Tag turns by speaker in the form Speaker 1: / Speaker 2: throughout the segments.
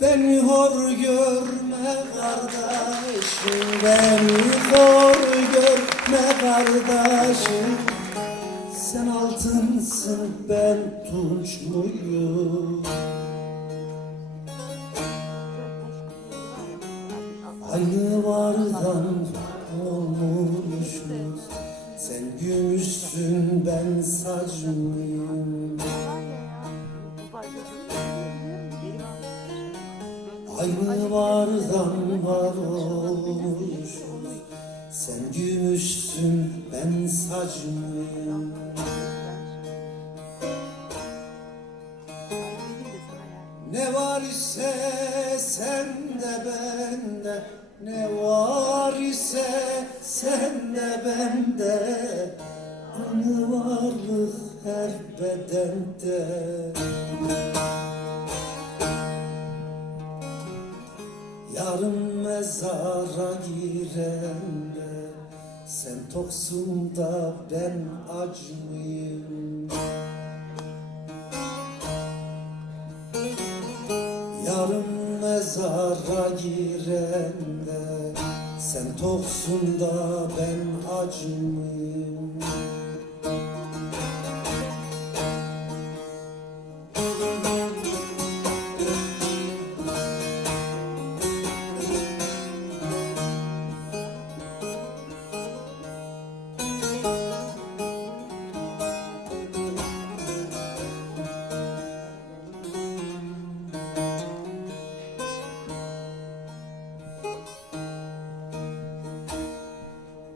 Speaker 1: Beni hor görme kardeşim Beni hor görme kardeşim. Sen altınsın ben tunç muyum? Aynı vardan olmuşuz. Sen gümüşsün ben sac mıyım Vardan var olmuşuz Sen gümüşsün ben sac mıyım Ne var ise sende bende. Ne var ise sende bende. Anı varlık her bedende Yarın mezara girende Sen toksun da ben aç? Yarın mezara girende Sen toksun da ben aç?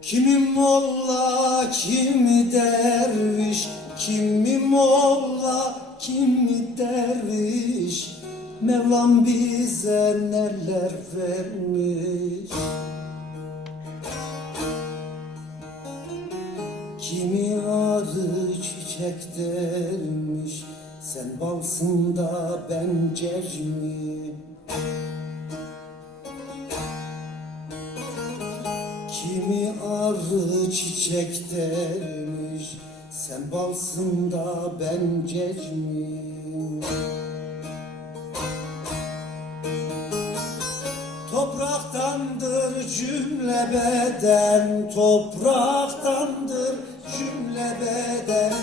Speaker 1: Kimi molla, kimi derviş, kimi molla, kimi derviş. Mevlam bize neler vermiş. Kimi arı çiçek dermiş, sen balsın da ben cermi. Kimi arı çiçek dermiş Sen balsın da ben cecmi Topraktandır cümle beden Topraktandır cümle beden.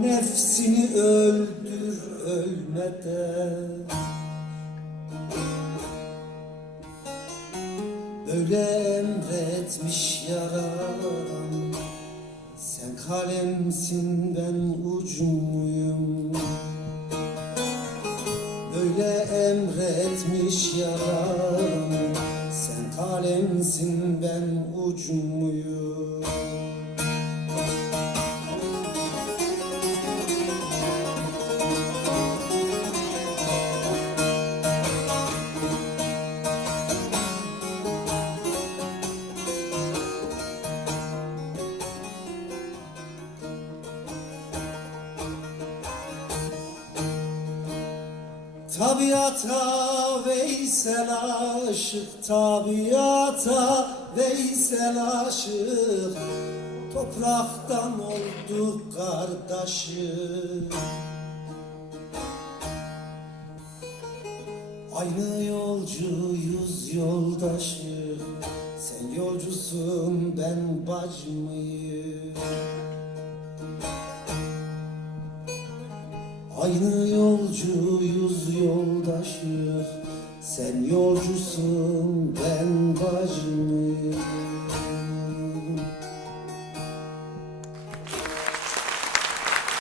Speaker 1: Nefsini öldür ölmeden Öyle emretmiş yaradan. Sen kalemsin ben ucum muyum? Böyle emretmiş yaradan. Sen kalemsin ben ucum Tabiata Veysel aşık Tabiata Veysel aşık. Topraktan olduk kardeşim. Aynı yolcuyuz yoldaşım. Sen yolcusun ben bacmıyım Aynı yolcuyuz yoldaşız Sen yolcusun ben